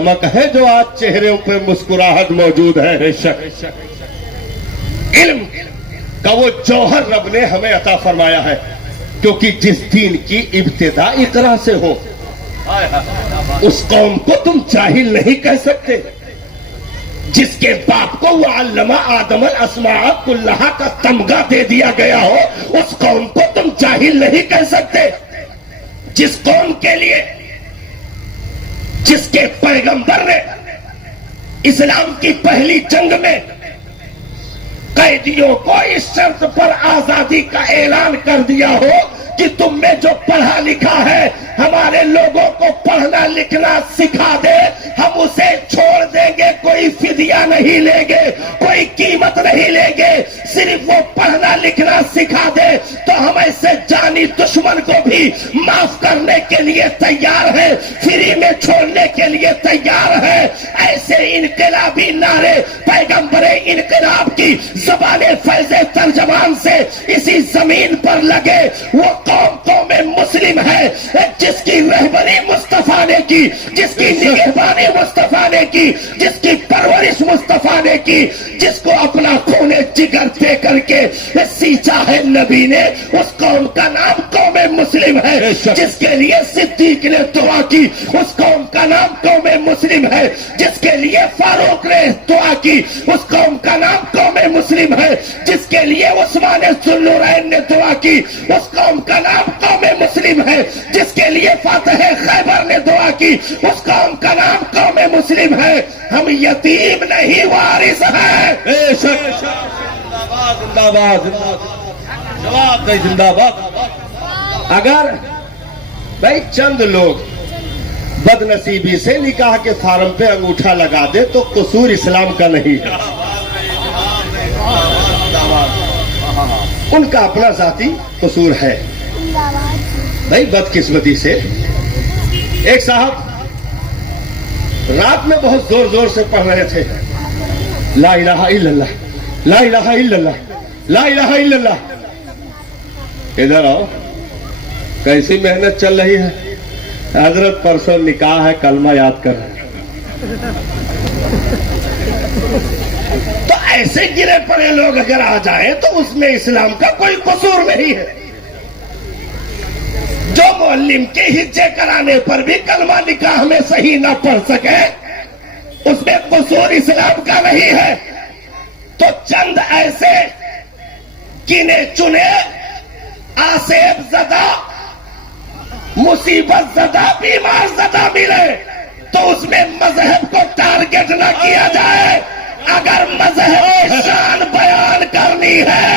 चमक है जो आज चेहरे पे मुस्कुराहट मौजूद है। इल्म का वो जौहर रब ने हमें अता फरमाया है, क्योंकि जिस दीन की इब्तिदा इकरा से हो उस कौम को तुम जाहिल नहीं कह सकते। जिसके बाप को वो अल्लमा आदम अल अस्मा कुल्लहा का तमगा दे दिया गया हो उस कौम को तुम जाहिल नहीं कह सकते। जिस कौम के लिए जिसके पैगंबर ने इस्लाम की पहली जंग में कैदियों को इस शर्त पर आजादी का ऐलान कर दिया हो कि तुम में जो पढ़ा लिखा है हमारे लोगों को पढ़ना लिखना सिखा दे, हम उसे छोड़ देंगे, कोई फिदिया नहीं लेंगे, कोई कीमत नहीं लेंगे, सिर्फ वो पढ़ना लिखना सिखा दे तो हम ऐसे जानी दुश्मन को भी माफ करने के लिए तैयार है, फ्री में छोड़ने के लिए तैयार है। ऐसे इनकलाबी नारे पैगंबरे इनकलाब की ज़बाने फैज़े तर्जमान से इसी जमीन पर लगे। वो कौम में मुस्लिम है जिसकी रहबरी मुस्तफा ने की, जिसकी निगहबानी मुस्तफा ने की, जिसकी परवरिश मुस्तफा ने की, जिसको अपना खूने जिगर दे करके सींचा है नबी ने, उस कौम का नाम कौम मुस्लिम है। जिसके लिए सिद्दीक ने दुआ की उस कौम का नाम कौम मुस्लिम है। जिसके लिए फारूक ने दुआ की उस कौम का नाम कौम मुस्लिम है। जिसके लिए उस्मान ज़ुन्नुरैन ने दुआ की उस कौम का नाम कौम मुस्लिम है। जिसके लिए फातह खैबर ने दुआ की उस कौम का नाम कौम मुस्लिम है। हम यतीम नहीं वारिस हैं। जिंदाबाद जिंदाबाद जिंदाबाद। अगर भाई चंद लोग बदनसीबी से निकाह के फार्म पे अंगूठा लगा दे तो कसूर इस्लाम का नहीं है, उनका अपना जाती कसूर है। भाई बदकिस्मती से एक साहब रात में बहुत जोर जोर से पढ़ रहे थे ला इलाहा इल्लल्लाह, ला इलाहा इल्लल्लाह, ला इलाहा इल्लल्लाह। इधर आओ, कैसी मेहनत चल रही है। हजरत परसों निकाह है, कलमा याद कर रहे हैं। तो ऐसे गिरे पड़े लोग अगर आ जाए तो उसमें इस्लाम का कोई कसूर नहीं है। जो मुअल्लिम के हिज्जे कराने पर भी कलमा निकाह में सही ना पढ़ सके उसमें कसूर इस्लाम का नहीं है। तो चंद ऐसे गिने चुने आसेब ज़दा, मुसीबत ज़दा, बीमार ज़दा मिले तो उसमें मजहब को टारगेट न किया जाए। अगर मजहब की शान बयान करनी है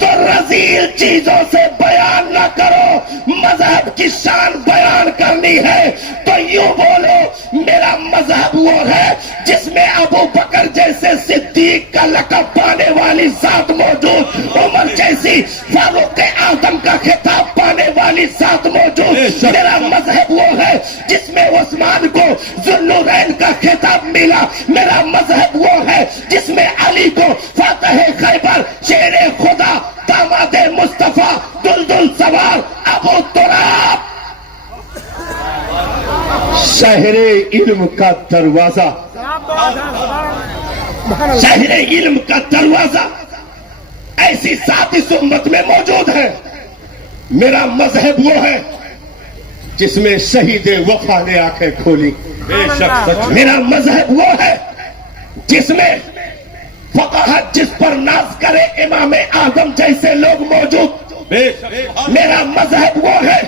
तो रजील चीजों से बयान न करो। मजहब की शान बयान करनी है तो यूं बोलो मेरा मजहब वो है जिसमें अबू बकर जैसे सिद्दीक का लक़ब पाने वाली जात मौजूद, उमर जैसी फारूक आजम का खिताब पाने वाली जात मौजूद। मेरा मजहब वो है जिसमें उस्मान को ज़ुन्नुरैन का खिताब मिला। मेरा मजहब वो है जिसमें अली को फातह खैबर, शेरे खुदा, दामादे मुस्तफा, दुलदुल सवार, अबू तुराब, शहरे इल्म का दरवाजा, शहरे इल्म का दरवाजा ऐसी साथ इस उम्मत में मौजूद है। मेरा मजहब वो है जिसमें शहीद वफा ने आंखें खोली। मेरा मजहब वो है जिसमें फक़ाहत जिस पर नाज करे इमाम आजम जैसे लोग मौजूद। मेरा मजहब वो है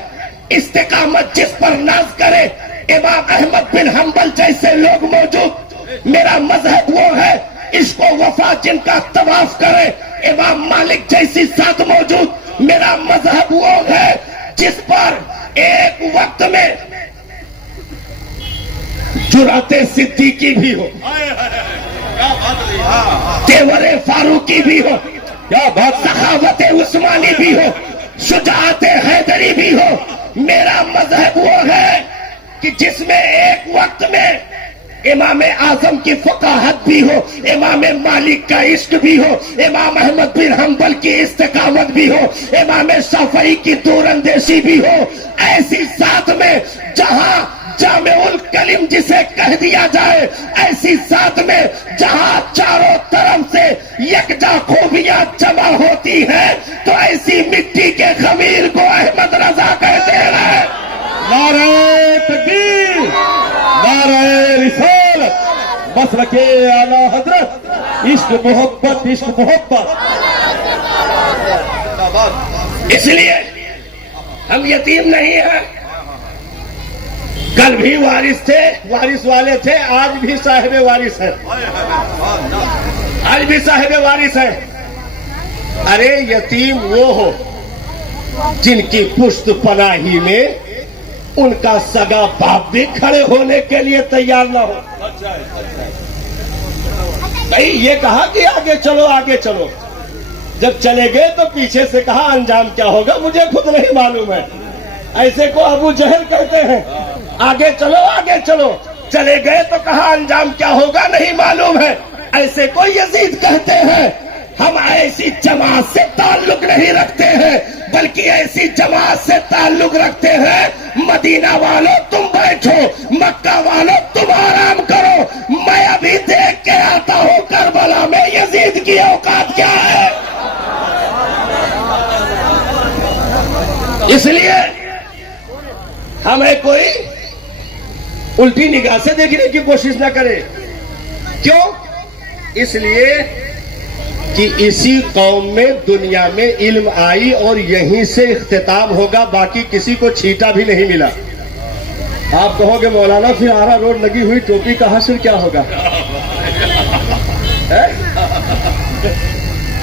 इस्तिकामत जिस पर नाज करे इमाम अहमद बिन हंबल जैसे लोग मौजूद। मेरा मजहब वो है इश्क वफा जिनका तवाफ करे इमाम मालिक जैसी साथ मौजूद। मेरा मजहब वो है जिस पर एक वक्त में जुराते सिद्दीकी भी हो, तेवरे फारूकी भी हो, क्या बात, सखावत उस्मानी भी हो, शुजाअत हैदरी भी हो। मेरा मजहब वो है कि जिसमें एक वक्त में इमाम आजम की फकाहत भी हो, इमाम मालिक का इश्क भी हो, इमाम अहमद बिन हंबल की इस्तिकामत भी हो, इमाम शाफई की दूरंदेशी भी हो। ऐसी साथ में जहां जामे उल कलीम जिसे कह दिया जाए, ऐसी ज़ात में जहां चारों तरफ से यकजा खूबियां जमा होती हैं, तो ऐसी मिट्टी के खमीर को अहमद रजा कहते हैं। नारे तकबीर, नारे रिसालत, मसलके आला हजरत, इश्क मोहब्बत, इश्क मोहब्बत। इसलिए हम यतीम नहीं हैं। कल भी वारिस थे, वारिस वाले थे, आज भी साहिब वारिस है, आज भी साहिब वारिस है। अरे यतीम वो हो जिनकी पुश्त पनाही में उनका सगा बाप भी खड़े होने के लिए तैयार ना हो। भाई ये कहा कि आगे चलो आगे चलो, जब चले गए तो पीछे से कहा अंजाम क्या होगा मुझे खुद नहीं मालूम है। ऐसे को अबू जहल कहते हैं, आगे चलो, चले गए तो कहा अंजाम क्या होगा नहीं मालूम है। ऐसे को यजीद कहते हैं, हम ऐसी जमात से ताल्लुक नहीं रखते हैं, बल्कि ऐसी जमात से ताल्लुक रखते हैं, मदीना वालों तुम बैठो, मक्का वालों तुम आराम करो, मैं अभी देख के आता हूं करबला में यजीद की औकात क्या है। इसलिए हमें कोई उल्टी निगाह से देखने की कोशिश न करे। क्यों? इसलिए कि इसी कौम में दुनिया में इल्म आई और यहीं से इख्तिताम होगा, बाकी किसी को छींटा भी नहीं मिला। आप कहोगे मौलाना फिर आरा रोड लगी हुई टोपी का हासिल क्या होगा?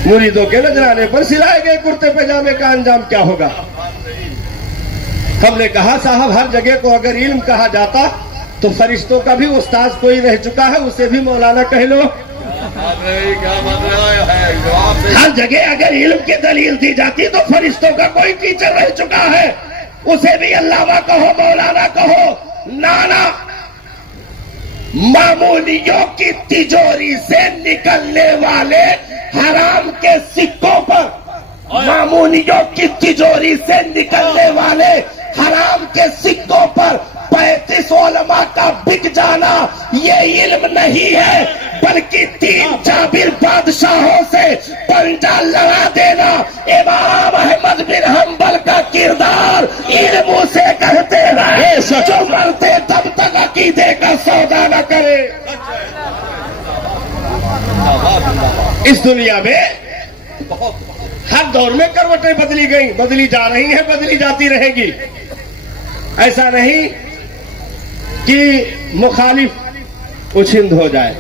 मुरीदों के नजराने पर सिलाए गए कुर्ते पैजामे का अंजाम क्या होगा? हमने कहा साहब हर जगह को अगर इल्म कहा जाता तो फरिश्तों का भी उस्ताद कोई रह चुका है, उसे भी मौलाना कह लो। हर जगह अगर इल्म की दलील दी जाती तो फरिश्तों का कोई टीचर रह चुका है, उसे भी अल्लामा कहो मौलाना कहो। नाना, मामूलियों की तिजोरी से निकलने वाले हराम के सिक्कों पर, मामूलियों की तिजोरी से निकलने वाले हराम के सिक्कों पर 35 उलमा का बिक जाना ये इल्म नहीं है, बल्कि 3 जाबिर बादशाहों से पंजा लड़ा देना इमाम अहमद बिन हंबल का किरदार इल्म से कहते रहे, जो मरते तब तक अकीदे का सौदा न करे। इस दुनिया में हर दौर में करवटें बदली गई, बदली जा रही हैं, बदली जाती रहेगी। ऐसा नहीं कि मुखालिफ उछिंद हो जाए।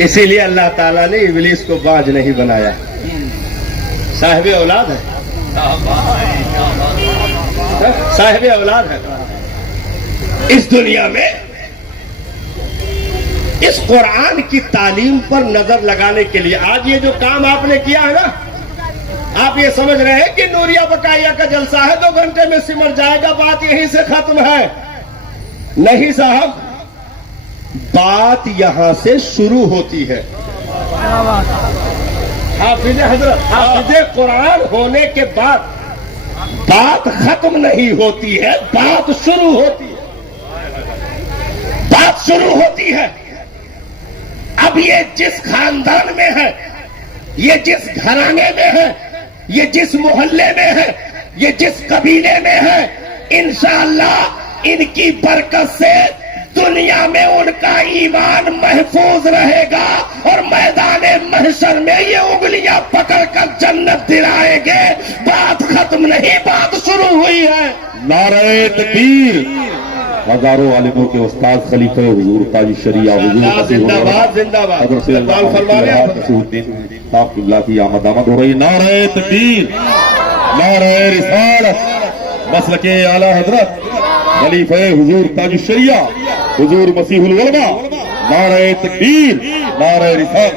इसीलिए अल्लाह ताला ने इब्लीस को बाज नहीं बनाया, साहिब औलाद है, साहिब औलाद है। इस दुनिया में इस कुरान की तालीम पर नजर लगाने के लिए आज ये जो काम आपने किया है ना, आप ये समझ रहे हैं कि नूरिया बकाया का जलसा है 2 घंटे में सिमट जाएगा, बात यहीं से खत्म है। नहीं साहब, बात यहां से शुरू होती है। हाफिज हजरत, हाफिज कुरान होने के बाद बात खत्म नहीं होती है, बात शुरू होती है, बात शुरू होती है। अब ये जिस खानदान में है, ये जिस घराने में है, ये जिस मोहल्ले में है, ये जिस कबीले में है, इंशाअल्लाह इनकी बरकत से दुनिया में उनका ईमान महफूज रहेगा और मैदाने महशर में ये उंगलियां पकड़कर जन्नत दिलाएंगे। बात खत्म नहीं, बात शुरू हुई है। नारे तकबीर, हजारों आलिमों के उस्ताद खलीफे हुजूर ताज शरिया हुजूर जिंदाबाद जिंदाबाद की आमद आमद हो रही। नारे तकबीर, नारे रिसालत, मसलके आला हजरत खलीफे हुजूर ताज शरिया हुजूर मसीहुल उलमा। नारे तकबीर, नारे रिसालत।